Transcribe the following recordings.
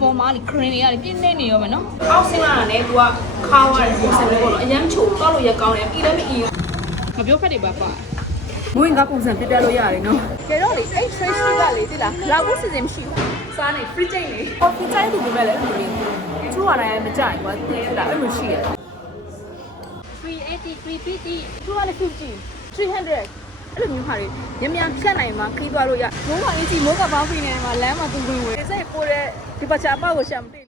ပေါ်မှာခရင်တွေကပြင်းနေနေရောမယ်နော်အောက်ဆင်းလာတာနဲ့သူကခါသွားတယ်ပုံစံမျိုးပေါ့နော်အရမ်းချိုတော့လို့ရကောင်းတယ်အီလည်းမအီမပြောဖက်တွေပါပါမွေးကပုံစံပြပြလို့ရတယ်နော်ကဲတော့လေအဲ့ trace ကလေတိလားလောက်ဖို့စီစဉ်မရှိဘူးစားနေ free ချိန်လေ coffee ချိုင်းသူပဲလေသူချိုးရတိုင်းမကြိုက်ဘူးတိလားအဲ့လိုရှိတယ်380 350 250 300အဲ့လိုမျိုးဟာတွေညမြန်ဖြတ်နိုင်မှာခီးသွားလို့ရမိုးကအင်းကြီးမိုးကပေါင်းပြီးနေမှာလမ်းမှာသူဝင်ဝင်စိတ်ပိုးတဲ့ဒီပချာပေါက်ကိုရှာမသိ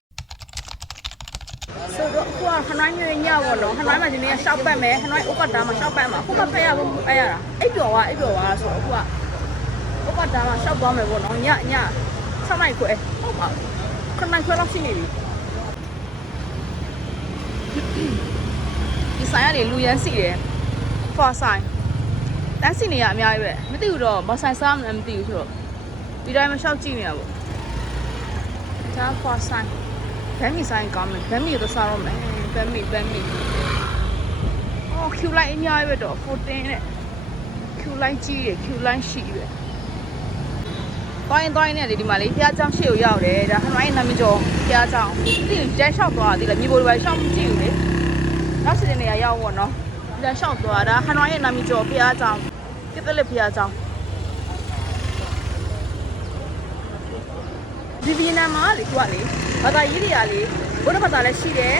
ဆိုတော့ကိုကခနိုင်မျိုးညပေါ့နော်ခနိုင်မှာဒီနေ့ရှောက်ပတ်မယ်ခနိုင်ဥပဒါမှာရှောက်ပတ်မှာခုမှဖက်ရဖို့အဲ့ရတာအိပ်ပျော်သွားဆိုတော့ကိုကဥပဒါမှာရှောက်သွားမယ်ပေါ့နော်ည6နိုင်ခွဲဟုတ်ပါခနိုင်ခွဲလောက်ရှိနေပြီဒီဆိုင်ကနေလူရန်စီတယ် for sign တန်းစီနေရအများကြီးပဲမသိဘူးတော့ဘာဆိုင်စားမှလည်းမသိဘူးဆိုတော့ဒီတိုင်းမလျှောက်ကြည့်နေရပေါ့ဒါ for sign ဗမ်းမီဆိုင်ကောင်းမယ်ဗမ်းမီတော့စားတော့မယ်ဗမ်းမီအော် Q line အများကြီးပဲတော့14နဲ့ Q line ကြီးတယ် Q line ရှိပဲတိုင်းနဲ့လေဒီမှာလေဖျားချောင်းရှေ့ကိုရောက်တယ်ဒါဟနိုင်းနာမည်ကျော်ဖျားချောင်းဒီကျန်းလျှောက်သွားတာဒီလေမြေပေါ်တွေပဲရှောက်မကြည့်ဘူးလေနောက်စီတဲ့နေရာရောက်ပေါ့နော်ဒါလျှောက်သွားတာဟနိုင်းရဲ့နာမည်ကျော်ဖျားချောင်းပြစ်လက်ဖျားချောင်းဒီဗီယက်နမ်မှာလေသူကလေဘာသာရေးတွေကလေဘုရားဘာသာလည်းရှိတယ်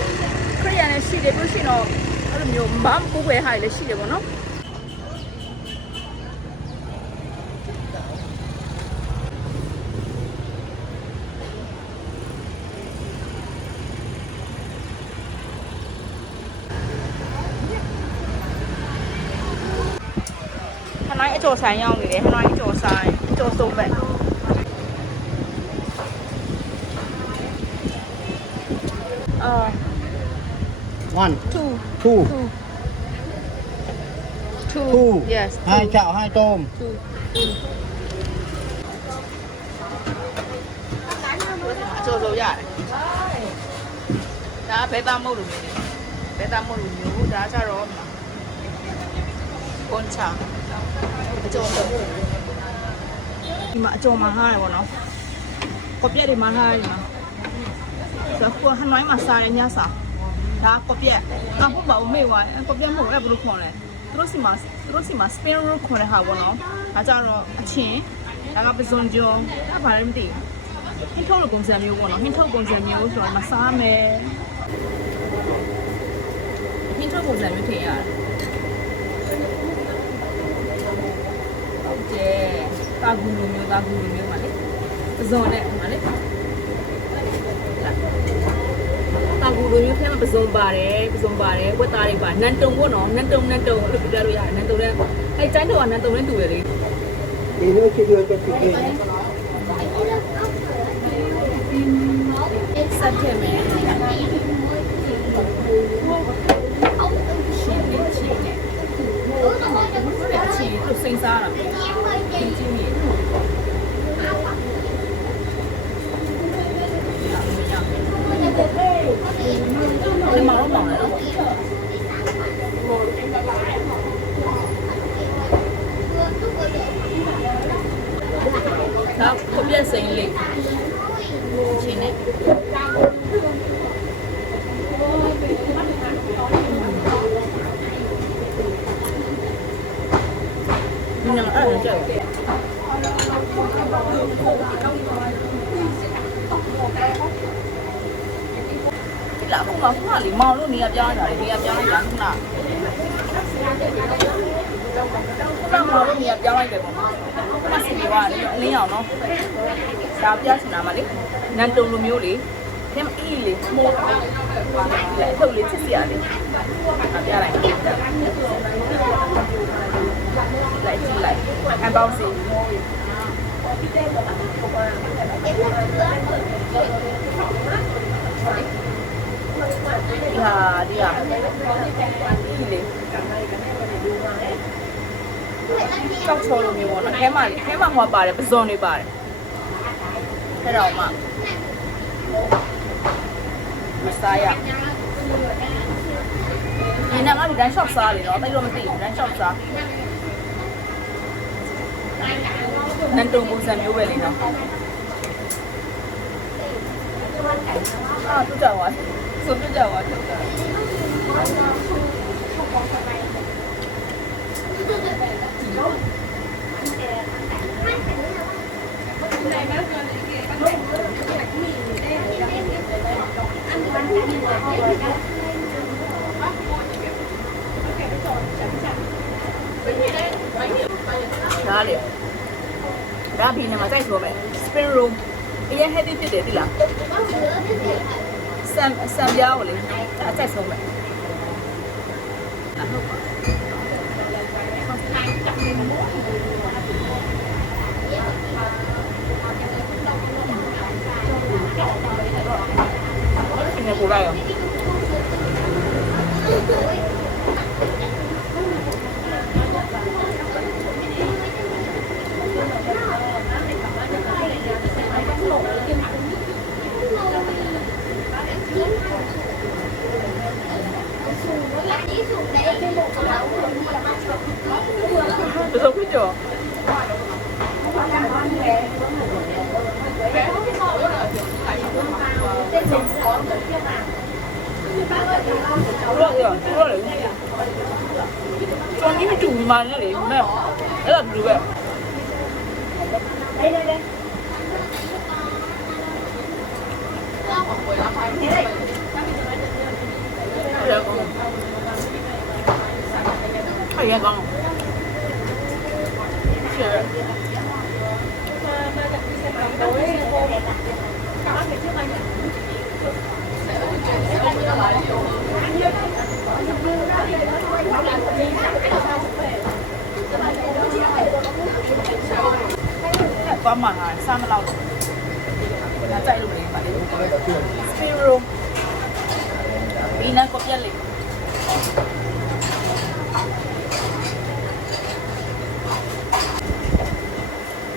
ခရစ်ယာန်လည်းရှိတယ်ပြီးရှင်တော့အဲ့လိုမျိုးမမ်ကိုပဲဟာလည်းရှိတယ်ပေါ့နော်ဟနိုင်းအကျော်ဆိုင်ရောက်နေတယ်ဟနိုင်းအကျော်ဆိုင်အကျော်စုံပဲOne, two yes hai chảo hai tôm. two အကျော်လို့ရတယ်ဒါဘဲသားမဟုတ်လို့မျိုးဘဲသားမဟုတ်လို့မျိုးဒါကြတော့ကွန်ချာအကျော်လို့ဒီမှာအကျော်မှာဟားတယ်ပေါ့နော်ကော်ပြက်တွေမှာဟားတယ်မှာဆိုတော့ဟနိုင်းမှာစားရညစားဒါကော်ပြက်ကပ်ဖို့ပါဦးမေးဝါကော်ပြက်မဟုတ်အဲ့ဘယ်လိုခေါ်လဲသူတို့စီမှာ spin roll ခေါ်တဲ့ဟာပေါ့နော်ဒါကြတော့အချင်းဒါကပဇွန်ကျော်ဒါဘာလဲမသိဘူးဟင်းထုတ်လို့ပုံစံမျိုးပေါ့နော်ဟင်းထုတ်ပုံစံမျိုးဆိုတော့မစားမယ်ဟင်းထုတ်ပုံစံမျိုးထည့်ရတယ်ဟုတ်တယ်တာဂူလိုမျိုးပါလေပဇွန်နဲ့ပါလေတာဂူလိုမျိုးထဲမှာပဇွန်ပါတယ်ဝက်သားတွေပါနန်တုံပေါ့နော်နန်တုံအဲ့လိုပြလို့ရတယ်နန်တုံနဲ့အဲ့တိုင်းတော့နန်တုံနဲ့တူတယ်လေ Thì nó chỉ đưa cho chị kia. Sắp thêm mẹ chị được sinh ra là chị nghĩ cái màu nó mỏng này đó có biết sinh lịch chị này nhưng mà ăn được là không mà không lì mò luôn nè cho rồi nè cho nó chẳng nào không mò luôn nè cho nó được nó xịn quá lý nào nó sao cho nào mà đi nên trồng luôn miêu đi thêm y đi mua lại thâu lấy chiếc xe đi làm ra này lại chi lại ăn bao gì đi à trong số luôn nhiều nó cái mà hoa bà này bây giờ này bà này thế nào mà Messiah nhìn nào nó bị đánh shop xa thì nó tay luôn tỉ đánh shop xa nên trùng cũng xem yếu về thì nó 啊，都讲完，什么讲完？哪里？然后平常嘛再说呗 ，spring roll，一件 heavy ဖြစ်တယ်对啦。三标我嘞，再说呗。今天过来了。这是贵州。装进去煮嘛，那里没有，那咋煮呗？太阳光了，是。quá mà sao mà lâu nó chạy luôn đi mà đi Spiro vì nó có nhân lịch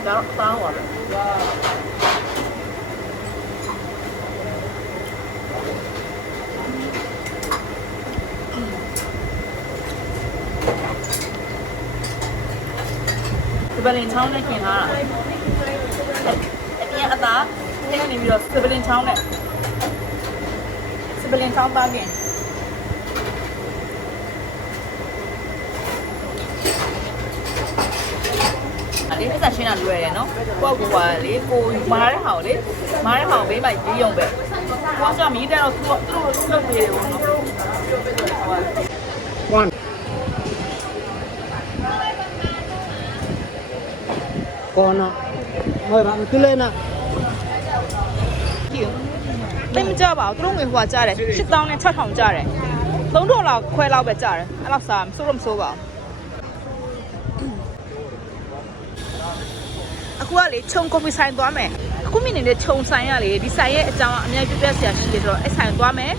đó tao rồi Sibling Town နဲ့ခင်ထားတာအပြင်အသားထဲကနေပြီးတော့ Sibling Town နဲ့ Sibling Town သားခင်အဲ့ဒီဆက်ရှင်းတာလွယ်တယ်နော်ကိုယ့်ကိုယ်ကလေကိုမားတဲ့ဟာကိုလေမားတဲ့ဟာကိုဘေးမှာရေးရုံပဲကိုကမီးတဲ့တော့သူတို့လုပ်ပေးတယ်ပေါ့နော် 1 còn mời bạn cứ lên ạ Tên cho bảo tôi người hòa cha đấy, ship down này chắc hỏng cha đấy, tống đồ là khoe lau bể cha đấy, ăn lọc xàm, số bảo. Aku ali chong coffee sign tua me, aku mini de chong sign ali, di saya jangan amnya juga sia sih tu, sign tua me.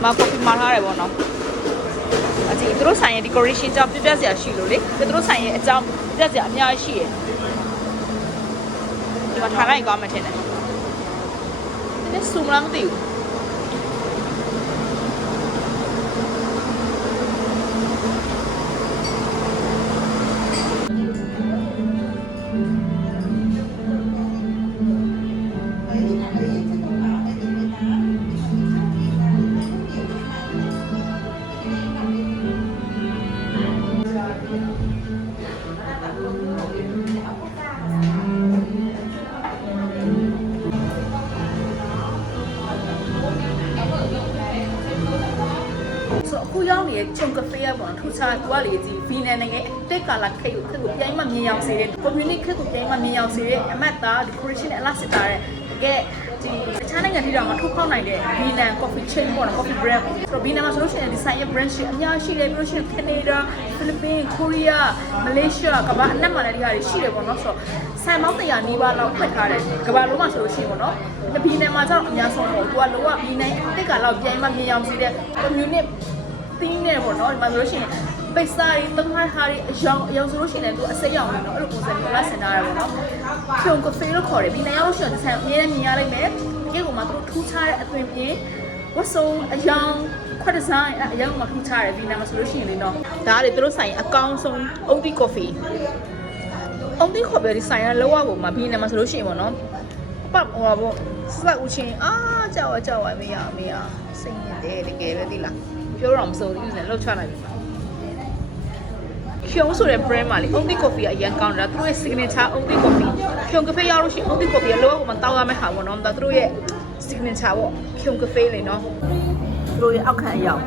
Mak coffee mahal ada bono. အကြည့်သူတို့ဆိုင်ရဲ့ decoration ကြောင့်ပြပြစရာရှိလို့လေသူတို့ဆိုင်ရဲ့အကြောင်းပြပြစရာအများကြီးရှိရယ်ဒီမှာထားလိုက်ကောင်းမှထင်တယ်ဒီစုံလမ်းမသိဘူးခုရောက်နေတဲ့ချုံကဖေးရပေါ့နော်ထူချာကွာလေကြီးဗီနန်နိုင်ငံတက်ကာလာခိတ်ကိုပြိုင်မှမြင်ရောက်စေတဲ့ community ခိတ်ကိုပြိုင်မှမြင်ရောက်စေတဲ့အမတ်သား decoration နဲ့အလားစစ်တာတဲ့တကယ်ဒီတခြားနိုင်ငံတွေတော့မထုတ်ဖောက်နိုင်တဲ့ဗီနန် coffee chain ပေါ့နော် coffee brand ဆိုတော့ဗီနန်မှာဆိုလို့ရှိရင်ဒီဆိုင်ရဲ့ brand ရှိအများရှိတယ်ပြီးလို့ရှိရင် Canada, Philippines, Korea, Malaysia ကမ္ဘာအနှံ့မှာလည်းဒီဟာတွေရှိတယ်ပေါ့နော်ဆိုတော့ဆိုင်ပေါင်း100နီးပါးလောက်ဖွင့်ထားတယ်ကမ္ဘာလုံးမှာဆိုလို့ရှိရင်ပေါ့နော်ဗီနန်မှာကျတော့အများဆုံးပေါ့သူကလုံးဝဗီနန်တက်ကာလောက်ပြိုင်မှမြင်ရောက်စေတဲ့ communityတင်းနေပေါ့နော်ဒီမှာဆိုလို့ရှိရင်ပိတ်စာတွေသုံးထားတွေအယောင်ဆိုလို့ရှိရင်လည်းသူအစိမ်းရောင်နေတော့အဲ့လိုပုံစံမျိုးလိုက်ဆင်ထားရတယ်ပေါ့နော်ဖြုံကဖေးလို့ခေါ်တယ်ဒီနိုင်ရောက်လို့ရှိရင်ဒီဆိုင်အမြဲတမ်းမြင်ရလိမ့်မယ်ဒီကောင်မှသူတို့ထူးခြားတဲ့အသွင်ပြင်ဝတ်စုံအယောင်ခွက်ဒီဇိုင်းအယောင်မှထူးခြားတယ်ဒီနိုင်မှာဆိုလို့ရှိရင်လေနော်ဒါကလေသူတို့ဆိုင်အကောင်းဆုံး OT coffee အောင်ဒီခေါ်ပြဒီဆိုင်ရလောကကိုမှာဘီနေမှာဆိုလို့ရှိရင်ပေါ့နော်ပတ်ဟိုပါပေါ့စက်ဦးချင်းကြောက်မေးရစိတ်နေတယ်တကယ်ပဲသိလားပြောတော့မစိုးဘူးဒီနေ့လှုပ်ချလိုက်ပြီဖြုံးဆိုတဲ့ brand မှာလေ Only Coffee အရင်ကောင်းတာသူတို့ရဲ့ signature Only Coffee ဖြုံကဖေးရောက်လို့ရှိရင် Only Coffee လောကကိုမှာတောက်ရမယ့်ဟာပေါ့နော်ဒါသူတို့ရဲ့ signature ပေါ့ဖြုံကဖေးလေနော်သူတို့ရဲ့အောက်ခံအရောက်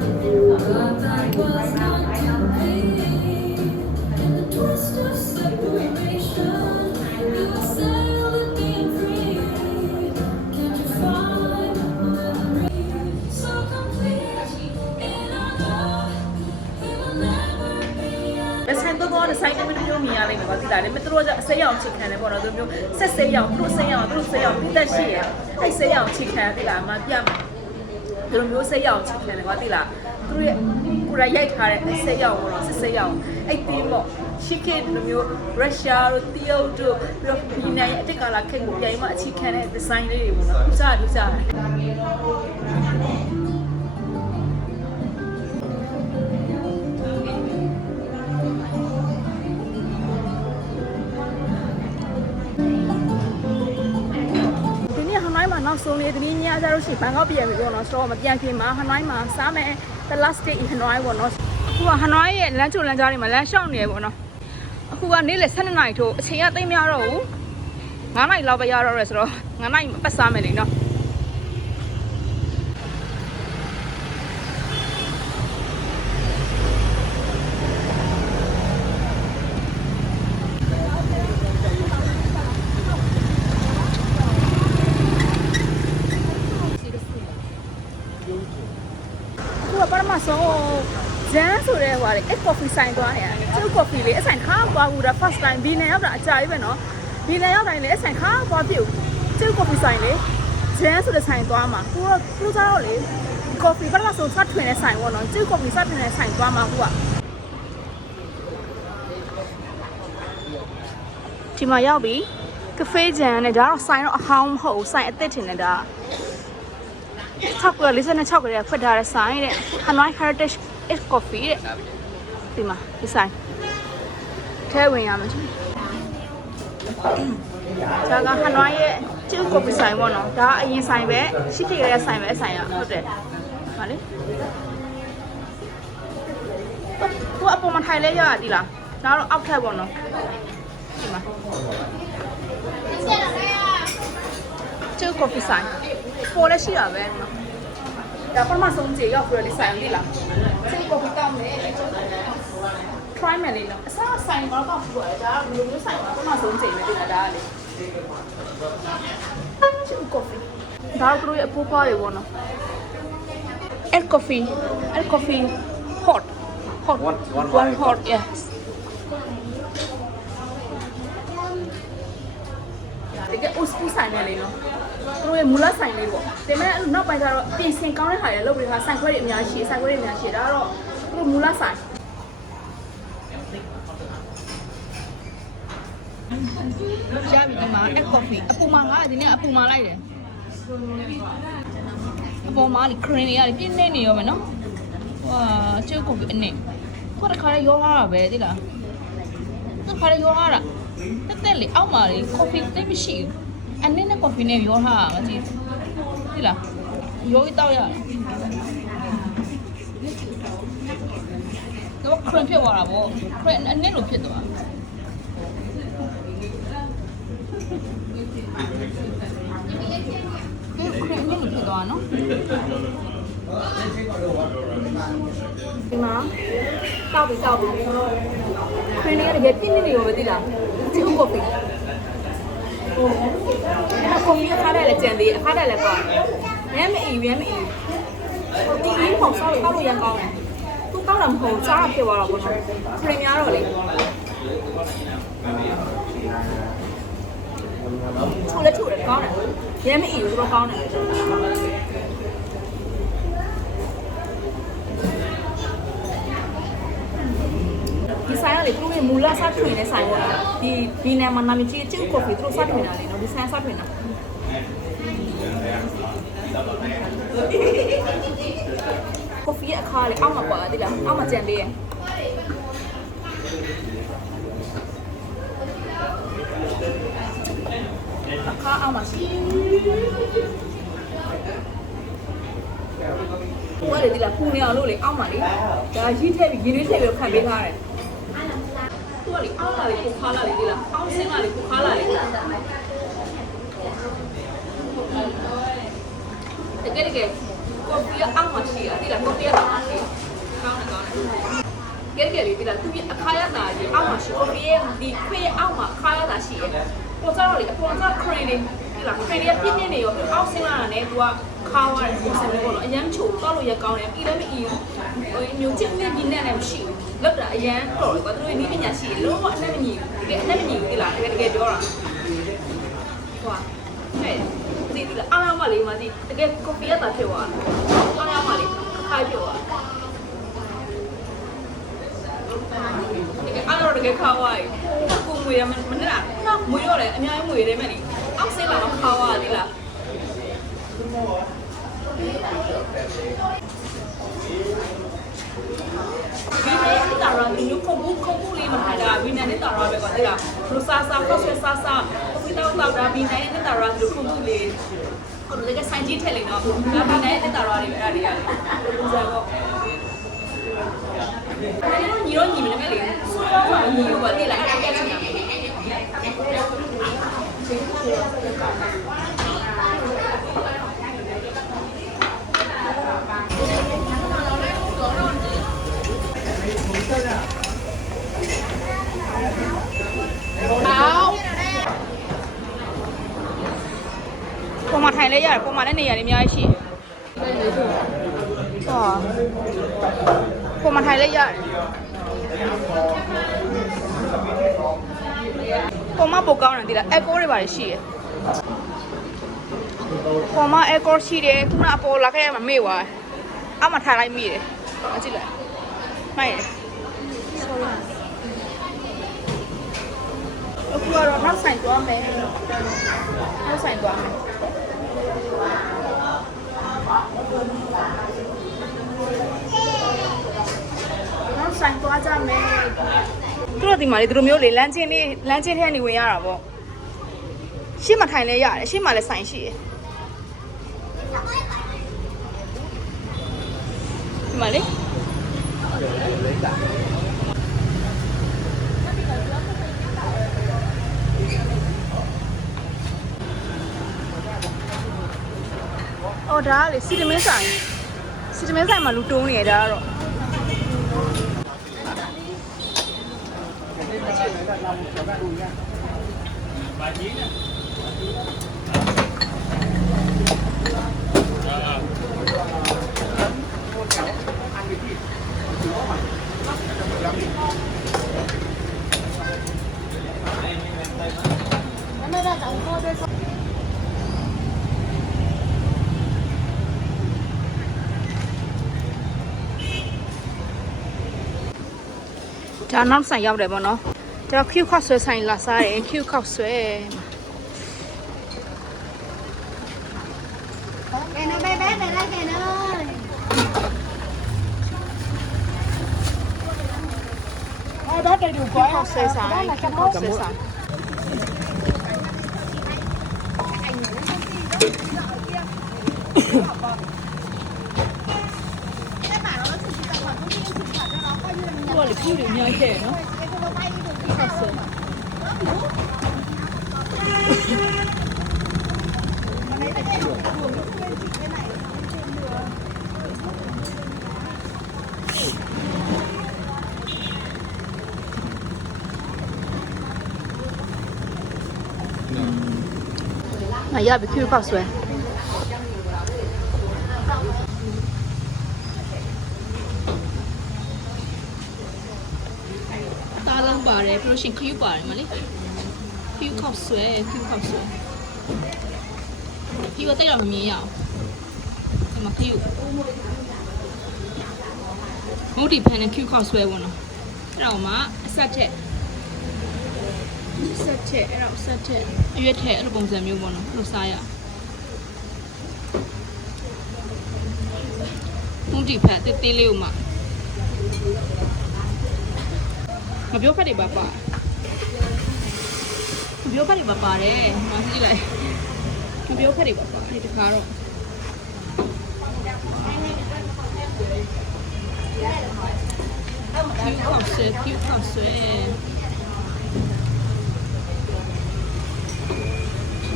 ဆိုင်တော့ဆိုင်တမမျိုးမြင်ရလိမ့်မယ်ပါသိလားလေမတို့ကအစိမ်းရောင်ချစ်ခံတယ်ပေါ့နော်သူမျိုးဆက်စိမ်းရောင်သူစိမ်းရောင်သူစိမ်းရောင်ပြတ်ရှိရအဲ့စိမ်းရောင်ချစ်ခံသိလားမပြတ်သူမျိုးစိမ်းရောင်ချစ်ခံတယ်ပါသိလားသူရဲ့ကိုယ်ရိုက်ထားတဲ့စိမ်းရောင်ပေါ့နော်စစ်စိမ်းရောင်အဲ့တင်းပေါ့ရှီကေလူမျိုးရုရှားတို့တရုတ်တို့ပြီးတော့ဒီနိုင်အတစ်ကာလာခိတ်ကိုပြိုင်မှအချစ်ခံတဲ့ဒီဇိုင်းလေးတွေပေါ့နော်ဥစားနောက်ဆုံးလေးတနည်းညကြလို့ရှိရင်ဘန်ကောက်ပြန်ပြီပေါ့နော်ဆိုတော့မပြန်ခင်မှာဟနွိုင်းမှာစားမယ် the last day in Hanoi ပေါ့နော်အခုကဟနွိုင်းရဲ့လမ်းချိုလမ်းကြားတွေမှာလမ်းလျှောက်နေရပေါ့နော်အခုကနေ့လေ12နာရီထိုးအချိန်ကသိမရတော့ဘူး9နာရီလောက်ပဲရတော့ရဆိုတော့9နာရီပတ်စားမယ်လေနော်ဆိုဂျန်ဆိုတဲ့ဟိုလေ coffee ဆိုင်သွားနေရတယ်ကျုပ် coffee လေးအဆိုင်ခါသွားဘူးဒါ first time ဘီနယ်ရောက်တာအကြာကြီးပဲနော်ဘီနယ်ရောက်တိုင်းလေအဆိုင်ခါသွားပြုတ်ကျုပ် coffee ဆိုင်လေဂျန်ဆိုတဲ့ဆိုင်သွားမှာသူကကြတော့လေ coffee ပထမဆုံးစထွင်တဲ့ဆိုင်ပေါ့နော်ကျုပ် coffee စထွင်တဲ့ဆိုင်သွားမှာသူကဒီမှာရောက်ပြီ cafe ဂျန်နဲ့ဒါတော့ဆိုင်တော့အဟောင်းမဟုတ်ဆိုင်အသစ်ထင်တယ်ဒါ6က46ကလေးဖွင့်ထားတဲ့ဆိုင်တဲ့ Hanoi Heritage is Coffee တဲ့ဒီမှာဒီဆိုင်ထဲဝင်ရမှာဒါက Hanoi ရဲ့ကျုပ် coffee ဆိုင်ပေါ့နော်ဒါအရင်ဆိုင်ပဲရှိခေတ်ကလေးဆိုင်ပဲအဆိုင်ရဟုတ်တယ်ဟာလေသူအပေါ်မှာထိုင်လဲရသည်လားဒါတော့အောက်ထပ်ပေါ့နော်ဒီမှာကျုပ် coffee ဆိုင်ပေါ်လဲရှိရပဲနော်ဒါပထမဆုံးကြည့်ရောက်ပြီးတော့ဒီဆိုင်လေးလားကျုပ် coffee တောင်းတယ် try မယ်လေနော်အစားဆိုင်ကတော့ပူရတယ်ဒါကဘယ်လိုမျိုးဆိုင်ပါပထမဆုံးကြည့်မယ်ဒီကဒါကလေကျုပ် coffee ဒါကတို့ရဲ့အပူပွားတွေပေါ့နော် air coffee hot one hot yes ဒီကဥစပူဆိုင်နေလေနော်တို့ရဲ့မူလဆိုင်လေးပေါ့ဒါပေမဲ့နောက်ပိုင်းကျတော့ပြင်ဆင်ကောင်းတဲ့ဟာတွေလုပ်ပြီးတာဆိုင်ခွဲတွေအများကြီးဒါကတော့တို့မူလဆိုင်ရှားပြီးဒီမှာ egg coffee အပူမှာငါဒီနေ့အပူမှာလိုက်တယ်အပေါ်မှာလေ cream တွေရတယ်ပြင်းနေနေရောမယ်နော်ဟွာကျုပ် coffee အနေသူကတခါလေးရောထားတာပဲသိလားသူကတခါလေးရောထားတာတက်လေအောက်မှာလေ coffee သိမရှိဘူးအနည်းနဲ့ coffee နဲ့ရောထားတာမကြည့်သိလားရောတောက်ရတယ်တော့ cream ဖြစ်သွားတာပေါ့ cream အနည်းလိုဖြစ်သွားcream အနည်းလိုဖြစ်သွားနော်ဒီမှာတောက်ပြီး cream တွေကလည်းပြင်းနေရောပဲသိလားကျုပ် coffeeအဲ့ကွန်ပျူတာနဲ့လည်းကြံသေးအခါတက်လည်းပေါ့ရမ်းမအီဒီလေးပုံစောက်တောက်လို့ရမ်းကောင်းတယ်သူတောက်တာမဟုတ်ကြားဖြစ်သွားတော့ပေါ့နော်ခရင်များတော့လေချိုးတယ်ကောင်းတယ်ရမ်းမအီဘူးတော့ကောင်းတယ်ဒီဆိုင်ကလေသူ့ရဲ့မူလစထွင်တဲ့ဆိုင်ပေါ့ဒီဘီနန်မနာမီချီကျုပ် coffee သူစထွင်တာလေနော်ဒီဆိုင်စထွင်တာcoffee အခါလေအောက်မှာပါတိလားအောက်မှာကြံသေးရဲ့ ဟာအောင်ပါရှိဟိုကလေဒီလားပူနေအောင်လို့လေအောက်မှာလေဒါရီးထည့်ပြီးရင်းနှီးထည့်ပြီးခံပေးထားတယ်သူကလေအောက်လာလေကိုခါလာလေဒီလားအောက်ဆင်းလာလေကိုခါလာလေတကယ်ကော်ဖီအောက်မှာရှိရဒီလားကော်ဖီအောက်မှာရှိကောင်းတယ်ကဲလေဒီလားသူပြအခါရတာဒီအောက်မှာရှိကော်ဖီရဲ့ဒီခွေးအောက်မှာခါရတာရှိရပေါ်စားတော့လေအပေါ်စားခရင်လေးဒီလားခရင်လေးပြင်းပြင်းနေရောအောက်ဆင်းလာတာနဲ့သူကခါရတဲ့ပုံစံမျိုးပေါ့နော်အရန်ချိုတော့လို့ရကောင်းတယ်ပြီးလည်းမအီဘူးဟိုညိုချစ်နေပြီးနဲ့လည်းမရှိဘူးလောက်တာအရန်တော်တယ်ကွာသူတို့နီးပညာရှိတယ်လုံးဝအနဲ့မညီဘူးတကယ်အနဲ့မညီဘူးဒီလားတကယ်ပြောတာဟွာဟဲ့ဒီလားအားရမလေးမသိတကယ်ကော်ဖီရတာဖြစ်သွားအားရမလေးခိုင်းပြောသွားအားတော့တကယ်ခါဝိုင်းကိုမွေရမနဲ့လားမွေရောလေအများကြီးမွေတယ်မဲ့လေအောက်ဆင်းလာတော့ခါဝါလေလားဒီနေ့တာရာမျိုးခုံပူလေးမထားတာဘီနန်နဲ့တာရာပဲကွာဒီလားဘလူဆာကော့ဆွဲဆာကိုဖီတော့တာဘီနန်နဲ့တာရာဒီခုံပူလေးကိုလည်းကဆိုင်ကြီးထည့်လိုက်တော့ဒါဘီနန်နဲ့တာရာတွေပဲအဲ့ဒါတွေရတယ်ဘူးစားတော့ညီရောညီမနဲ့လေဆိုတော့ညီရောပါတိလာအဲ့ဒါချင်တာပုံမှန်ထိုင်လဲရတယ်ပုံမှန်လည်းနေရတယ်အများကြီးရှိဟောပုံမှန်ထိုင်လဲရတယ်ပုံမှန်ပိုကောင်းတယ်ဒီလားအကောတွေပါရှိတယ်ပုံမှန်အကောရှိတယ်ခုနအပေါ်လာခဲ့ရမှာမေ့သွားအမထိုင်လိုက်မိတယ်အကြည့်လိုက်မိုက်တယ်အခုကတော့နောက်ဆိုင်သွားမယ်နောက်ဆိုင်သွားမယ်နောက်ဆိုင်သွားကြမယ်သူတို့ဒီမှာလေသူတို့မျိုးလေလမ်းချင်းထဲနေဝင်ရတာပေါ့ရှေ့မှာထိုင်လဲရတယ်ရှေ့မှာလည်းဆိုင်ရှိတယ်ဒီမှာလေအော်ဒါလေစီတမင်းဆိုင်မှာလူတုံးနေရတာကတော့ဒါနောက်ဆိုင်ရောက်တယ်ပေါ့နော်ဒါ Q ခောက်ဆွဲဆိုင်လာစားတယ် Q ခောက်ဆွဲကဲနော်ဘဲလိုက်ကဲနော်အော်ဒါတိုင်တို့ကွာခောက်ဆွဲဆိုင် Q ခောက်ဆွဲဆိုင်ကိုလေပြူတွေအများကြီးတဲ့နော်ဟုတ်ဆယ်ရပြီခွေးခောက်ဆွဲတားလုံးပါတယ်ပြီးလို့ရှိရင်ခရူးပါတယ်မလေးခရူးခောက်ဆွဲခရူးကတိတ်တော့မမြင်ရအောင်ဒီမှာခရူးမုတ်တီဖန်နဲ့ခရူးခောက်ဆွဲပေါ့နော်အဲ့တော့မှအဆက်ထက်အဲ့တော့ဆက်ထက်အရွက်ထက်အဲ့လိုပုံစံမျိုးပေါ့နော်လို့စားရမုတ်တီဖန်တေးလေးကိုမှမပြောဖက်တွေပါပါတယ်မကြည့်လိုက် မပြောခက်တွေပါကွာဒီတခါတော့ကျူခေါက်ဆွဲ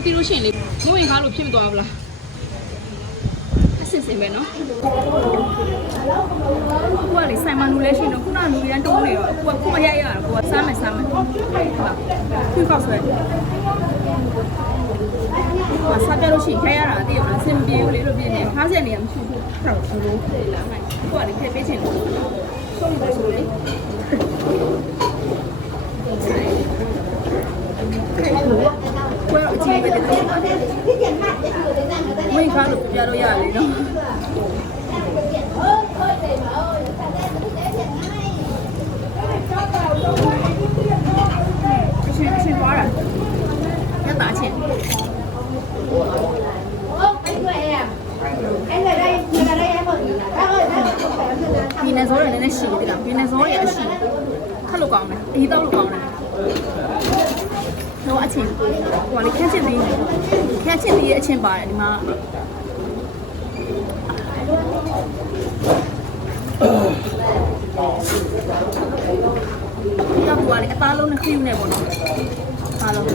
ဒီလိုရှင်လေးငိုရင်ကားလို့ဖြစ်မသွားဘူးလားအစစ်စင်ပဲနော်ကိုကလေဆိုင်မနူလဲရှင်တော့ခုနကနူရန်တုံးနေတော့ကိုကခုမရိုက်ရတော့ကိုကစားမယ်ကျူခေါက်ဆွဲစားပြလို့ရှိရင်ခိုင်းရတာတည်ရမလားစင်ပြေဘူးလေလို့ပြင်းနေ50နေရမရှိဘူးဟုတ်လို့လာမယ်ကိုကလေဖက်ပေးချင်လို့ဆုံးတယ်ဆိုလေကွယ်အချင်းပဲတဲ့မင်းကားလို့ပြလို့ရလေနော်ချင်းသွားတာညတာချင်းဒီနေ့စောရလည်းရှိသေးလားဒီနေ့စောရအရှိခက်လို့ကောင်းတယ်အီးတော့လို့ကောင်းတယ်တော့အချင်းဟိုလေခက်ချစ်ပြီးအချင်းပါတယ်ဒီမှာတော့ဟိုလေအသားလုံးနဲ့ခင်းနေပေါ့နော်အားလုံး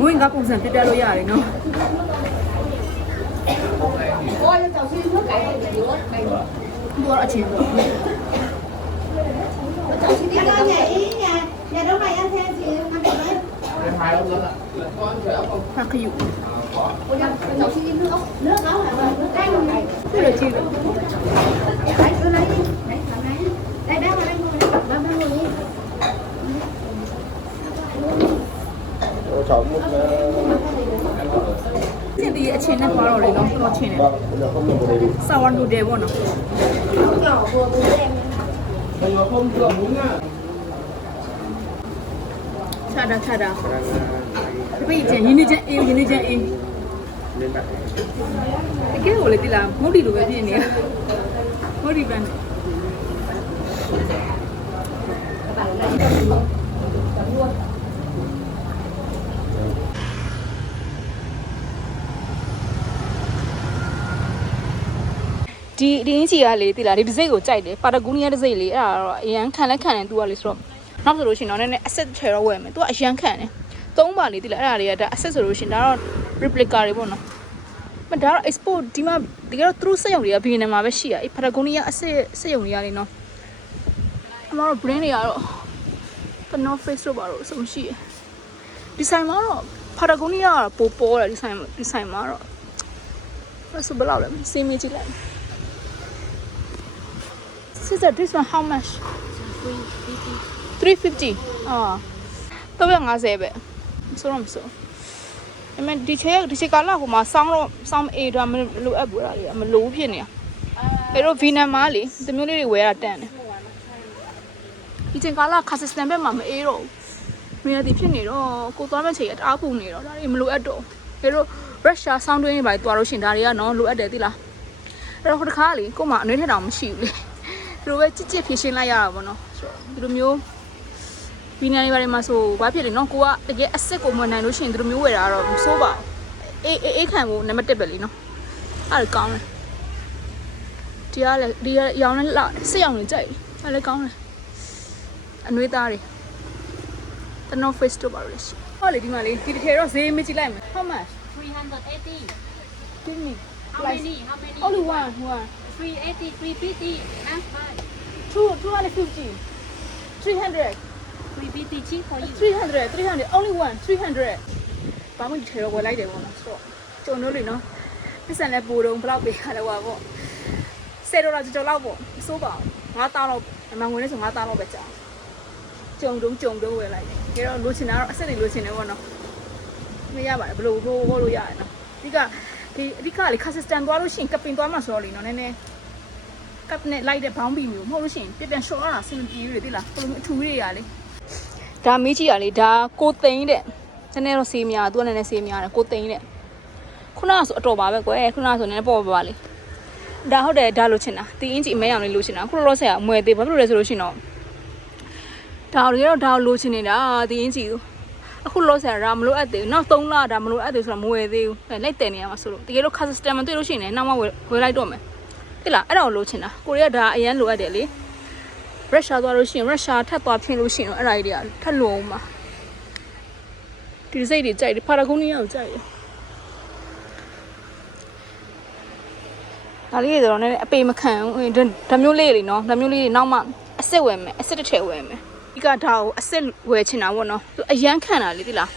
မွေးငါပုံစံပြပြလို့ရတယ်နော်ဘောအချင်းပေါ့ဖခယူ这个记得。我找木呢。这里一千的花了嘞，喏，多钱呢？3万多的不呢？差的。这边以前人家A。cái hồ này đi làm muốn đi được cái gì nè muốn đi bên đi chị à lấy thì là đi dây của chạy đấy Patagonia đi dây lấy à anh khăn này tua lấy rồi nó rồi chỉ nó này asset chơi rồi vậy mà tua anh khăn này tôi không bảo lấy thì là đấy asset rồi chỉ đó replica đấy bọn nó mà đó là export đi mà đi cái true sử dụng đi à bên này mà về xí à Patagonia sử dụng đi à nó mà nó brand này à rồi cái North Face rồi bảo rồi xong xí design mà rồi Patagonia popo là design mà rồi nó số bao lâu xem mấy chị lại sister this one how much 350 tôi biết ngã rẻ vậy số làm số em đi chơi cả là của mà xong A đó mình lúa ở bữa này mình lúa phía này cái đó Việt Nam đi từ miền này về là đen này đi chơi cả là Kazakhstan bên mà mình A rồi mình đi phía này đó cô toán mình chỉ ở áo bùng này đó mình lúa ở đó cái đó Russia xong đôi này bài toán rồi chuyển ra đi nó lúa ở đây thì là đó không khá đi cô mà nói thế nào mình chịu đi rồi chỉ phía trên này à bọn nó từ miền Việt Nam này mà số bao nhiêu nó qua cái asset của mình này nó chuyển từ miền về rồi số bảo cái hàng của này mất đẹp vậy nó à được con này đi dạo này là xây dựng này chạy à lấy con này anh nuôi ta đi ta no face to bảo đấy thôi lấy đi mà lấy thì thế rồi gì mới chỉ lại mà how much 380. give me How many? only one 380, 350. And 250 300 350 cheap for you. 300 only one 300ဘာမှဒီထဲတော့ဝယ်လိုက်တယ်ပေါ့နော်ဆိုတော့ကျုံတို့လေနော်ပတ်စံလဲပိုတော့ဘယ်လောက်ပေးရလဲကွာပေါ့$10ကျော်လောက်ပေါ့စိုးပါ$9လောက်အမှန်ဝင်နေဆို$9လောက်ပဲကြာကျုံတုံးဝယ်လိုက်တယ်ဒါတော့လိုချင်တာတော့အဆက်တွေလိုချင်တယ်ပေါ့နော်မရပါဘူးဘလို့ဟိုလို့ရတယ်နော်အဓိကလေခါစတန်သွားလို့ရှိရင်ကပင်သွားမှဆိုတော့လေနော်နည်းနည်းကပ်နဲ့လိုက်တဲ့ဘောင်းဘီမျိုးမဟုတ်လို့ရှိရင်ပြန်ရှော့ရတာစင်ပြေးရည်တိလားဘလို့အထူးတွေရလေဒါမေးကြည့်ရလေဒါကိုသိန်းတဲ့နည်းနည်းတော့ဆေးများသူကနည်းနည်းဆေးများတယ်ကိုသိန်းတဲ့ခုနကဆိုအတော်ပါပဲကွယ်ခုနကဆိုနည်းနည်းပေါ့ပါလေ ဒါဟုတ်တယ်ဒါလိုချင်တာဒီအင်ဂျီအမဲရောင်လေးလိုချင်တာခုလောလောဆယ်ကအမွဲသေးဘာဖြစ်လို့လဲဆိုလို့ရှိရင်တော့ဒါတွေတော့ဒါလိုချင်နေတာဒီအင်ဂျီကိုအခုလောလောဆယ်ဒါမလိုအပ်သေးဘူးနောက်3လဒါမလိုအပ်သေးဆိုတော့မဝယ်သေးဘူးလိုက်တယ်နေရမှာဆိုလို့တကယ်လို့ custom မတွေ့လို့ရှိရင်လည်းနောက်မှဝယ်လိုက်တော့မယ်တိလားအဲ့ဒါကိုလိုချင်တာကိုရီးယားဒါအရန်လိုအပ်တယ်လေရုရှားသွားလို့ရှိရင်ရုရှားထပ်သွားဖြစ်လို့ရှိရင်တော့အဲ့ဒါကြီးတွေကထပ်လွန်အောင်ပါဒီစိတ်တွေကြိုက်တယ်ဖာရာဂုန်နီယာကိုကြိုက်တယ်ဒါလေးတွေတော့လည်းအပေမခံဘူးဒါမျိုးလေးတွေနော်ဒါမျိုးလေးတွေနောက်မှအစ်စ်ဝယ်မယ်အစ်စ်တစ်ထည်ဝယ်မယ်ဒီကဒါကိုအစ်စ်ဝယ်ချင်တာပေါ့နော်အရန်ခံတာလေတိလား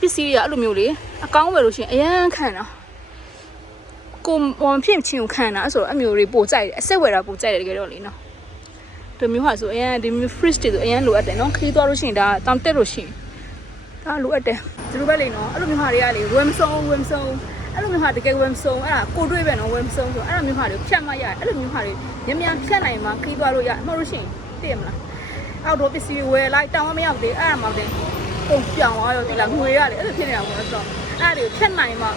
ပစ္စည်းတွေကအဲ့လိုမျိုးလေအကောင်းဝယ်လို့ရှိရင်အရန်ခံတာကိုမဖြစ်ချင်းကိုခံတာအဲ့ဆိုအမျိုးတွေပို့ကြိုက်တယ်အစ်စ်ဝယ်တာပို့ကြိုက်တယ်တကယ်တော့လေနော်ဒီမျိုးဟာဆိုအရန်ဒီမျိုး fridge တွေဆိုအရန်လိုအပ်တယ်နော်ခရီးသွားလို့ရှိရင်ဒါတောင်တက်လို့ရှိရင်ဒါလိုအပ်တယ်ဒီလိုပဲလေနော်အဲ့လိုမျိုးဟာတွေကလေဝယ်မဆုံးအဲ့လိုမျိုးဟာတကယ်ဝယ်မဆုံးအဲ့ဒါကိုတွေးပဲနော်ဝယ်မဆုံးဆိုအဲ့လိုမျိုးဟာတွေဖြတ်မှရတယ်အဲ့လိုမျိုးဟာတွေမြန်ဖြတ်နိုင်မှခရီးသွားလို့ရမဟုတ်လို့ရှိရင်သိရမလားအောက်တော့ပစ္စည်းဝယ်လိုက်တောင်းမရောက်သေးအဲ့ဒါမှတင်ပုံပြောင်းသွားရောဒီလားငွေရတယ်အဲ့လိုဖြစ်နေတာပေါ့နော်ဆိုတော့အဲ့ဒါတွေဖြတ်နိုင်မှ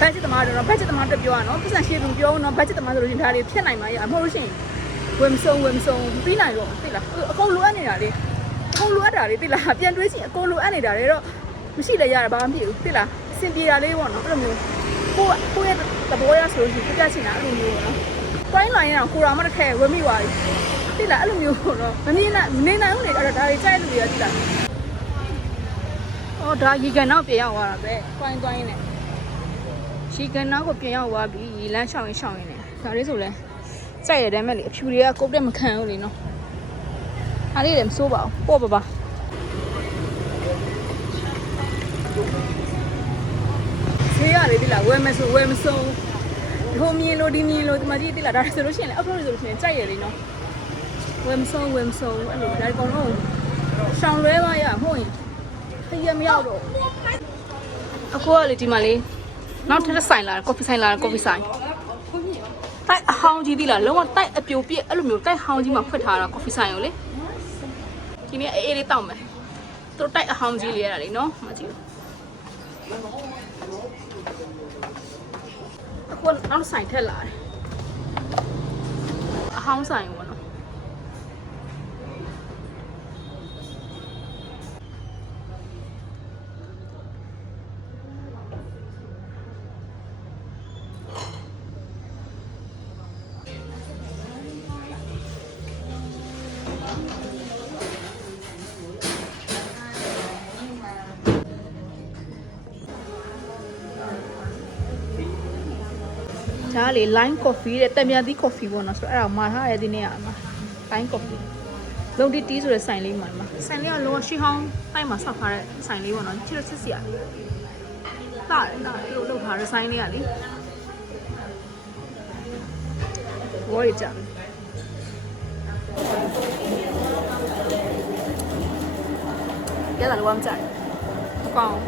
ဘတ်ဂျက်သမားတို့နော်ဘတ်ဂျက်သမားတက်ပြောရနော်ပတ်စံရှင်းသူပြောနော်ဘတ်ဂျက်သမားဆိုလို့ရှိရင်ဒါတွေဖြတ်နိုင်မှရမဟုတ်လို့ရှိရင်ဝယ်မဆုံးပြီးနိုင်တော့သိလားအကုန်လိုအပ်နေတာလေအကုန်လိုအပ်တာလေသိလားပြန်တွေးကြည့်အကုန်လိုအပ်နေတာလေတော့မရှိလဲရတယ်ဘာမှမဖြစ်ဘူးသိလားအဆင်ပြေတာလေးပေါ့နော်အဲ့လိုမျိုးကိုရဲ့တဘောရဆိုလို့ရှိရင်ပြချင်တာအဲ့လိုမျိုးပေါ့နော်တိုင်းလိုင်းရအောင်ကိုရာမတစ်ခဲဝယ်မိသွားပြီသိလားအဲ့လိုမျိုးပေါ့နော်မနေနိုင်ဘူးနေအဲ့ဒါတွေကြိုက်လို့ရသိလားအော်ဒါရေကန်တော့ပြန်ရောက်သွားတာပဲတွိုင်းနေရေကန်တော့ကိုပြန်ရောက်သွားပြီရေလမ်းရှောင်းရင်နေဒါလေးဆိုလဲကြိုက်ရတဲ့မဲ့လေအဖြူတွေကကုတ်တက်မခံဘူးလေနော်အားလေးလည်းမစိုးပါဘူးပေါ့ပါဆေးရတယ်ဒီလားဝယ်မစိုးဟိုမြင်လို့ဒီမြင်လို့ဒီမကြီးဒီလားဒါဆိုလို့ရှိရင်လည်း upload ဆိုလို့ရှိရင်ကြိုက်ရလေနော်ဝယ်မစိုးအဲ့လိုဒါကောင်တော့ရှောင်းလွဲပါရဟုတ်ရင်ခရီးမရောက်တော့အခုကလေဒီမှာလေနောက်ထပ်ဆိုင်လာကော်ဖီဆိုင်တိုက်အဟောင်းကြီးသီးလားလုံးဝတိုက်အပြိုပြက်အဲ့လိုမျိုးတိုက်ဟောင်းကြီးမှာဖွက်ထားတာကော်ဖီဆိုင်ကိုလေဒီနေ့အေးလေးတောက်မယ်သူတို့တိုက်အဟောင်းကြီးလေးရတာလေနော်မကြည့်အခုနောက်ဆိုင်ထက်လာတယ်အဟောင်းဆိုင်ပေါ့နော်ဒါလေ line coffee တဲ့တက်မြသီး coffee ပေါ့နော်ဆိုတော့အဲ့ဒါမှာထားရတဲ့နေ့อ่ะမှာ line coffee လုံတီတီဆိုတဲ့ဆိုင်လေးမှာဆိုင်လေးကလောရှိဟောင်းတိုက်မှာဆောက်ထားတဲ့ဆိုင်လေးပေါ့နော်ချစ်လို့စစ်စီရတာသူတို့လုပ်ထားတဲ့ဆိုင်လေးကလေဝေးကြရတာလောမကြမကောင်း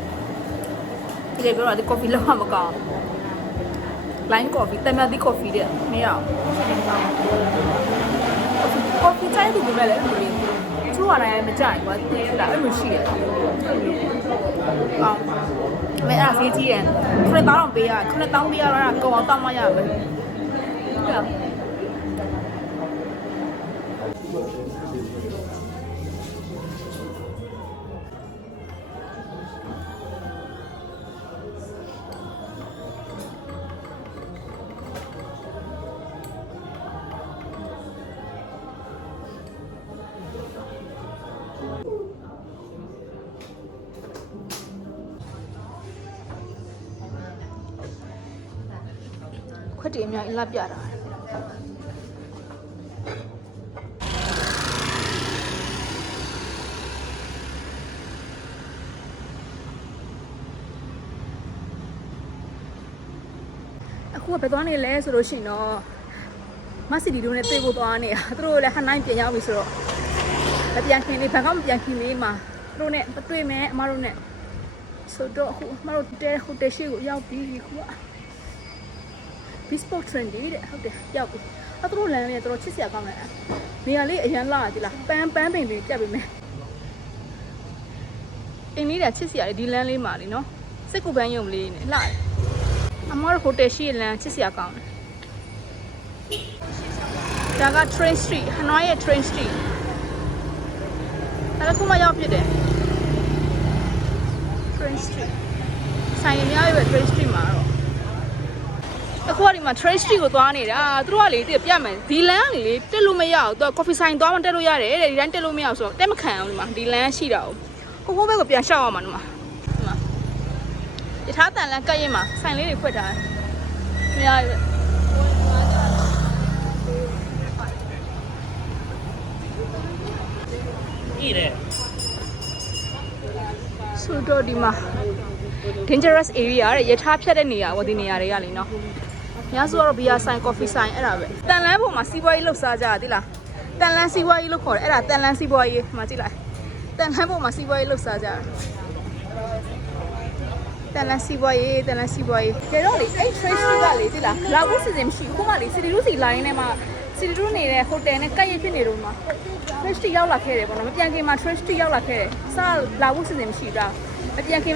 ဒီလေပြောတာဒီ coffee လောက်မကောင်းline coffee တက်မြသီး coffee တဲ့မရအောင် coffee ချိုင်းသူပဲလေသူကလည်းမကြိုက်ဘူးသူကအဲ့လိုရှိတယ်အော်မဲအဲ့ဆေးကြီးတယ်9000ပေးရ9000ပေးရတာကောအောင်တောင်းမရမယ်ခွက်တွေအများကြီးလှပြတာအခုကဘယ်သွားနေလဲဆိုလို့ရှိရင်တော့မဆီဒီတို့နဲ့တွေ့ဖို့သွားနေတာသူတို့လည်းဟန်နိုင်ပြန်ရောက်ပြီဆိုတော့မပြန်ခင်လေးဘန်ကောက်မပြန်ခင်လေးမှာသူတို့နဲ့တွေ့မယ်အမတို့နဲ့ဆိုတော့အခုအမတို့တဲဟိုတယ်ရှိကိုရောက်ပြီခုကbespoke trendy တဲ့ဟုတ်တယ်ရောက်ပြီအဲ့တို့လမ်းလေးကတော့ချစ်စရာကောင်းတယ်နေရာလေးအရန်လာကြလားပန်းပင်တွေပြတ်ပြီမယ်အင်းလေးကချစ်စရာဒီလမ်းလေးမှာလीနော်စိတ်ကူပန်းယုံလေးနဲ့လှတယ်အမတို့ဟိုတယ်ရှိလမ်းချစ်စရာကောင်းတယ် ဒါက train street ဟနွိုင်းရဲ့ train street အဲ့ဒါခုမှရောက်ဖြစ်တယ် train street ဆိုင်ရများရဲ့ train street မှာတော့အခုကဒီမှာ train street ကိုသွားနေတာသူတို့ကလေပြမယ်ဒီလမ်းကလေတက်လို့မရအောင်သူက coffee ဆိုင်သွားမှတက်လို့ရတယ်တဲ့ဒီတိုင်းတက်လို့မရအောင်ဆိုတော့တက်မခံအောင်ဒီမှာဒီလမ်းရှိတာကိုဟိုဘက်ကိုပြန်ရှောက်အောင်မှာဒီမှာယထာတန်လမ်းကတ်ရင်မှာဆိုင်လေးတွေဖွင့်ထားတယ်မရဘူးဆိုတော့ဒီမှာ dangerous area တဲ့ရထားဖြတ်တဲ့နေရာပေါ့ဒီနေရာတွေကလေနော်။များစုကတော့ beer ဆိုင် coffee ဆိုင်အဲ့ဒါပဲ။တန်လန်းပေါ်မှာစီးပွားရေးလှုပ်ရှားကြတာသိလား။တန်လန်းစီးပွားရေးလို့ခေါ်တယ်အဲ့ဒါတန်လန်းစီးပွားရေးမှာကြည့်လိုက်။တန်လန်းပေါ်မှာစီးပွားရေးလှုပ်ရှားကြတာ။တန်လန်းစီးပွားရေးတန်လန်းစီးပွားရေး။ဒါတော့လေအဲ့ train street ကလေသိလား။လာဖို့စီစဉ်မရှိဘူး။ခုမှလေ city to city line နဲ့မှာ city to နေတဲ့ hotel နဲ့ကပ်ရဖြစ်နေတော့မှာ train street ရောက်လာခဲ့တယ်ပေါ့နော်။မပြန်ခင်မှာ train street ရောက်လာခဲ့တယ်။စလာဖို့စီစဉ်မရှိဘူး။မပြန်ခင်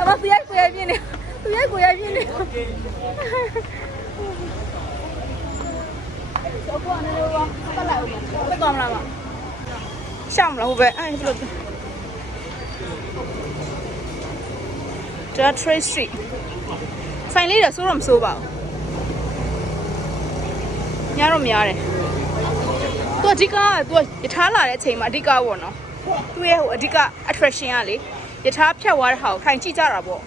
အမသူရိုက်ကိုရပြင်းနေသူရိုက်ကိုရပြင်းနေတော့ကောနေရောပတ်လိုက်ဦးဘယ်ကောင်လာမရှောင်းမလားဟိုဘက်အဲ့ဘယ်လိုဒါ Trade Street ဆိုင်လေးတော့စိုးတော့မစိုးပါဘူးညားတော့များတယ်သူအဓိကသူရထားလာတဲ့အချိန်မှာအဓိကပေါ့နော်သူရဲ့ဟိုအဓိက attraction ကလေရထားဖြတ်သွားတဲ့ဟာကိုထိုင်ကြည့်ကြတာပေါ့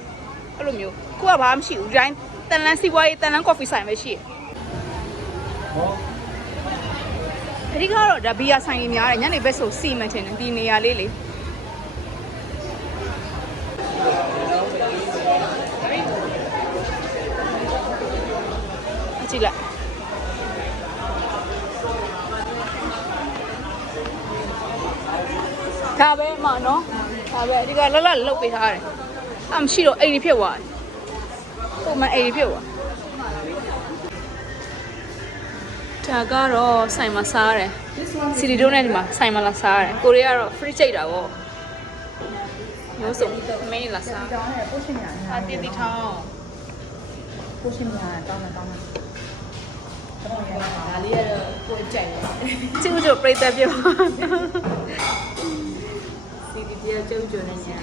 အဲ့လိုမျိုးကိုကဘာမှမရှိဘူးဒီတိုင်းတန်လန်းစီးပွားရေးတန်လန်း coffee ဆိုင်ပဲရှိတယ်အဓိကတော့ဒါဘီယာဆိုင်ကြီးများတယ်ညနေဘက်ဆိုစီမံတင်တယ်ဒီနေရာလေးလေကြည့်လိုက်ဒါပဲမနော်ဒါပဲဒီကလလလုတ်ပေးထားတယ်အမရှိတော့အိမ်ကြီးဖြစ်သွားတယ်ပုံမှန်အိမ်ကြီးဖြစ်သွားဒါကတော့ဆိုင်မှာစားရတယ်စီရီဒိုနဲ့ဒီမှာဆိုင်မှာလာစားရတယ်ကိုရီးယားကတော့ free ချိန်တာပေါ့မျိုးစုံမင်းလာစားအတင်းတီထောင်းပိုရှင်များတောင်းတယ်ဒါလေးကတော့ကိုယ်ကြိုက်တယ်ကျုပ်တို့ပြိတ္တပြပါစီဒီတရားကျုပ်ကျွန်းနေညာ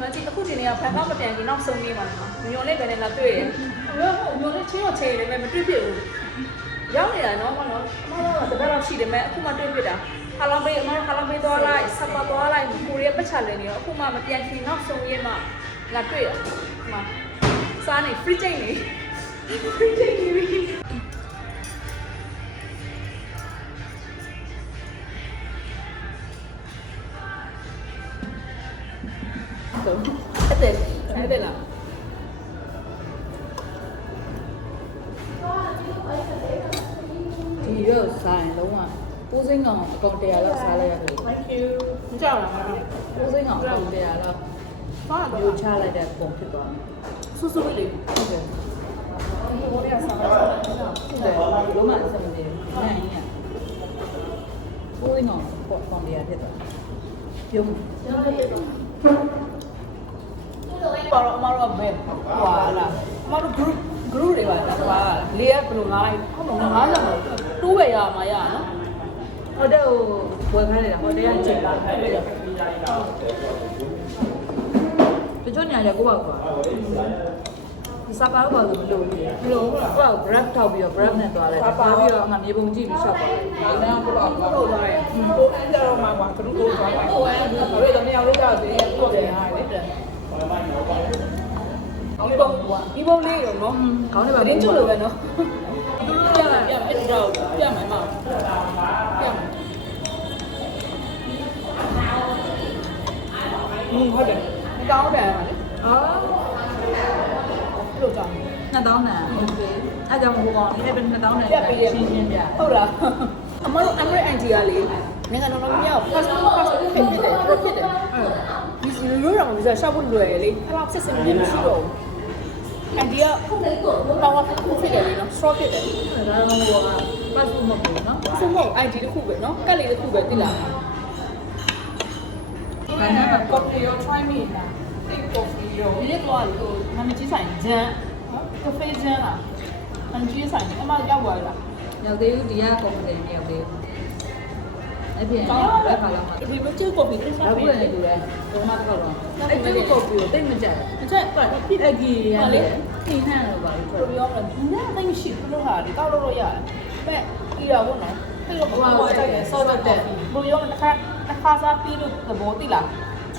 မကြည့်အခုဒီနေ့ကဖန်ကောက်မပြန်ခင်နောက်ဆုံးနေပါလားညော်လေးပဲနဲ့လာတွေ့တယ်ညော်လေးချင်းတော့ချိန်တယ်မဲ့မတွေ့ဖြစ်ဘူးရောက်နေတာနော်မနော်အမတော့တပတ်တော့ရှိတယ်မဲ့အခုမှတွေ့ဖြစ်တာဟာလောင်ပေးအမဟာလောင်ပေးသွားလိုက်ဆပ်ပါသွားလိုက်ကိုရီးယားပတ်ချလဲနေရောအခုမှမပြန်ခင်နောက်ဆုံးရေးမှလာတွေ့ရမစားနေ free ချိန်နေ free ချိန်နေပြီအဲ့ဒါလားဒီရောစားရင်လုံးဝပိုးစိမ်းကောင်အကောင်100လောက်စားလိုက်ရတယ် thank you ကြောက်လား ပိုးစိမ်းကောင်အကောင်100လောက် စားတော့ မျိုးချလိုက်တဲ့ပုံဖြစ်သွားတယ် ဆူဆူလေး ဟုတ်တယ်ဟုတ်တယ်လုံးဝအဆင်မပြေဘူးနိုင်ရင်ပိုးစိမ်းကောင်ကောင်100ဖြစ်သွားပြုံး ပါတော့အမတို့ကဘယ်ဟွာလားအမတို့ group တွေပါဒါကလေးကဘယ်လိုငားလိုက်ဟုတ်မလားငားကြမှာတိုးပဲရမှာရနော် ဟိုတဲ့ဟိုဝယ်ခိုင်းနေတာဟိုတဲ့ကချိန်တာတချို့ညာရကိုပေါ့ကွာဒီစပါးတော့ဘယ်လိုလဲဘယ်လိုဟုတ်လားကိုက grab ထောက်ပြီးတော့ grab နဲ့သွားလိုက်တာပြီးတော့အမှမြေပုံကြည့်ပြီးရှော့သွားတယ် ဒါကကိုတော့သွားတယ်ကိုအင်းကြတော့မှာပါသူတို့ကိုသွားတယ်ကိုအင်းတို့တော့မရလို့ကြောက်တယ်ကိုပြန်ရတယ်ဒီပုံလေးရောနော် ခေါင်းထဲမှာ တင်းချုပ်လိုပဲနော်သူတို့ပြလာပြမယ်အဲ့ဒါကိုပြမယ်မအောင်ပြမယ်ဟုတ်တယ်မကောင်းတယ်ပါလေ အော် ဘယ်လိုကြောင်း2000နဲ့အဲ့ကြောင့်ဟိုကောင်လေးပဲ2000နဲ့ရှင်းရှင်းပြ ဟုတ်လားအမတို့ Android ID ကလေနိုင်ငံတော်တော်များ passport ဖြစ်တယ်ဖြစ်တယ်ဒီလိုရောဗီဇာရှောက်ဖို့လွယ်လေအဲ့လောက်စစ်စစ်မရှိတော့ဘူးအန်ဒီကဘာဝဖြစ်တယ်လေနော် short ဖြစ်တယ် ဒါတော့ဟိုက passport မဟုတ်ဘူးနော် စမုတ် ID တစ်ခုပဲနော်ကတ်လေးတစ်ခုပဲသိလား ဘာနဲ့ copy ရော try me လား ဒီနေ့တော့ဟိုနာမည်ကြီးဆိုင်ဂျန်ကဖေးဂျန်လားနာမည်ကြီးဆိုင်အမရောက်သွားလားရောက်သေးဘူးဒီကကော်ဖီနဲ့ရောက်သေးဘူးအဲ့ဒီကောင်းတဲ့ခါလာမှာဒီမချစ်ကော်ဖီတစ်စားပေးတယ်တူတယ်ဘုံမတော့တော့အဲ့ဒီကော်ဖီကိုတိတ်မကြိုက်မကြိုက်ပါပြစ်အကြီးရတယ်ထိနှံ့လို့ပါလို့ပြောတယ်ဒီနေ့တိတ်မရှိဘူးလို့ဟာဒီတောက်လို့ရတယ်ပဲပြီးတော့ဘုံနော်ပြီးတော့ဘာကြိုက်လဲစောတော့တဲ့ဘုံရောတစ်ခါစားပြီးလို့သဘောတိလား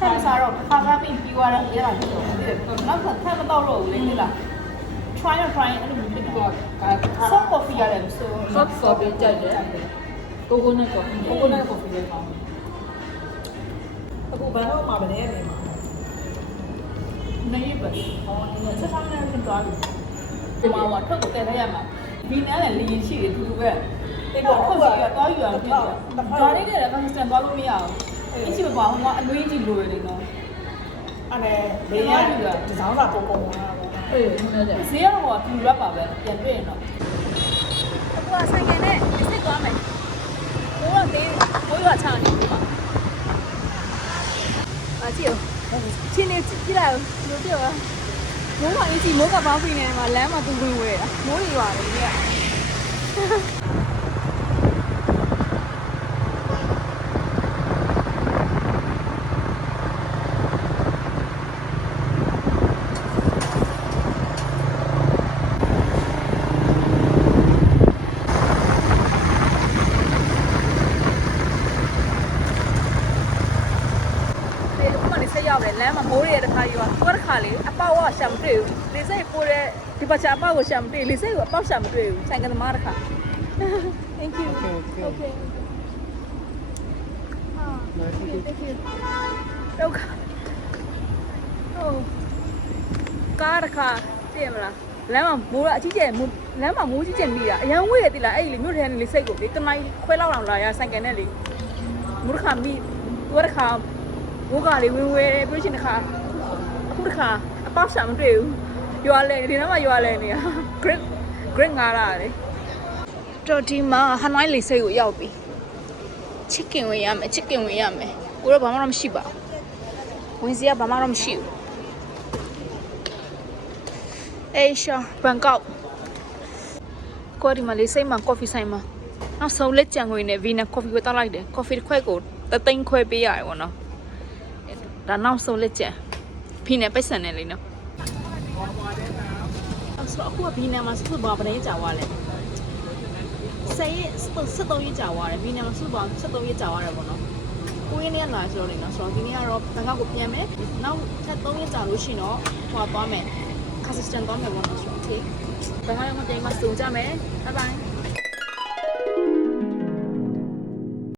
ဆက်စားတော့တစ်ခါစားပြီးပြီးသွားတော့ရတာဖြစ်တော့ဒီနောက်ထပ်မတော့လို့လေတိလား try အဲ့လိုမျိုးဖြစ်တော့ soft coffee ရတယ်ဆို soft coffee ကြိုက်တယ် coconut coffee လည်းကောင်းတယ်အခုဘာလို့မှာမလဲနေမှာနေပဲဟောနေဆက်ဆောင်နေဖြစ်သွားပြီဒီမှာတော့ထုတ်ကိုတည်လိုက်ရမှာဒီနန်းလည်းလင်းရှိတယ်တူတူပဲတိတ်တော့ထုတ်စီကတော့ယူအောင်ဖြစ်တယ်ဒါလေးတည်းလည်း consistent သွားလို့မရဘူးအချိမပါဘူးကအလွေးကြီးလိုရနေတော့အဲ့ဘေးရဒီဇောင်းစာပုံပုံလာတော့အေးဟုတ်တယ်ဈေးကတော့ပြူရက်ပါပဲပြန်တွေ့ရင်တော့အခုကဆိုင်ကနဲ့စစ်သွားမယ်ဘိုးကသေးဘိုးကချနေပြီပါအကြည့်ချင်းနေကြည့်လိုက်လို့ပြောမိုးကအင်းကြီးမိုးကပေါင်းပြီးနေတယ်မှာလမ်းမှာသူဝင်ဝဲတာမိုးတွေပါတယ်ဒီကလမ်းမှာမိုးရတဲ့ခါကြီးကတစ်ခါလေအပေါက်ကရှာမတွေ့ဘူးလေစိတ်ပိုးတဲ့ဒီပတ်ချာအပေါက်ကိုရှာမတွေ့လေစိတ်ကိုအပေါက်ရှာမတွေ့ဘူးဆိုင်ကသမားတစ်ခါ Thank you okay တော့ကားတစ်ခါတည်မလားလမ်းမှာမိုးကအကြီးကျယ်လမ်းမှာမိုးကြီးကျယ်မိတာအရန်ဝေးရတိလားအဲ့လေမြို့ထဲကနေလေစိတ်ကိုလေတမိုင်းခွဲလောက်လာရဆိုင်ကနဲ့လေမိုးတစ်ခါမိသူတစ်ခါဘိုးကလေးဝင်ဝဲတယ်ပြီးရှင်တစ်ခါအခုတစ်ခါအပေါက်ရှာမတွေ့ဘူးရွာလဲဒီနားမှာရွာလဲနေရ great ငါလာတယ်တော်ဒီမှာဟန်ဝိုင်းလေးစိတ်ကိုရောက်ပြီ chicken ဝင်ရမယ်ကိုတော့ဘာမှတော့မရှိပါဘူးဝင်စီကဘာမှတော့မရှိဘူးအေးရှာဘန်ကောက်ကိုဒီမှာလေးစိတ်မှာ coffee ဆိုင်မှာနောက်ဆုံးလက်ကြံဝင်နေ Vina coffee ကိုတောက်လိုက်တယ် coffee တစ်ခွက်ကို3သိန်းခွဲပေးရတယ်ပေါ့နော်ဒါနောက်ဆုံးလက်ကျန်ဖီနဲ့ပိတ်ဆန်နေလေနော်အဲ့ဆိုအခုကဖီနဲ့မှာစုဘာပနေကြာသွားလဲ73ရက်ကြာသွားတယ်ဖီနဲ့မှာစုဘာ73ရက်ကြာသွားတယ်ပေါ့နော်ကိုရင်းနဲ့လာဆိုတော့လေနော်ဆိုတော့ဒီနေ့ကတော့ဘန်ကောက်ကိုပြန်မယ်နောက်ထပ်3ရက်ကြာလို့ရှိရင်တော့ဟိုသွားမယ် consistent သွားမယ်ပေါ့နော်ဆိုတော့ okay ဘန်ကောက်မှာပြန်မှာစုံကြမယ် bye bye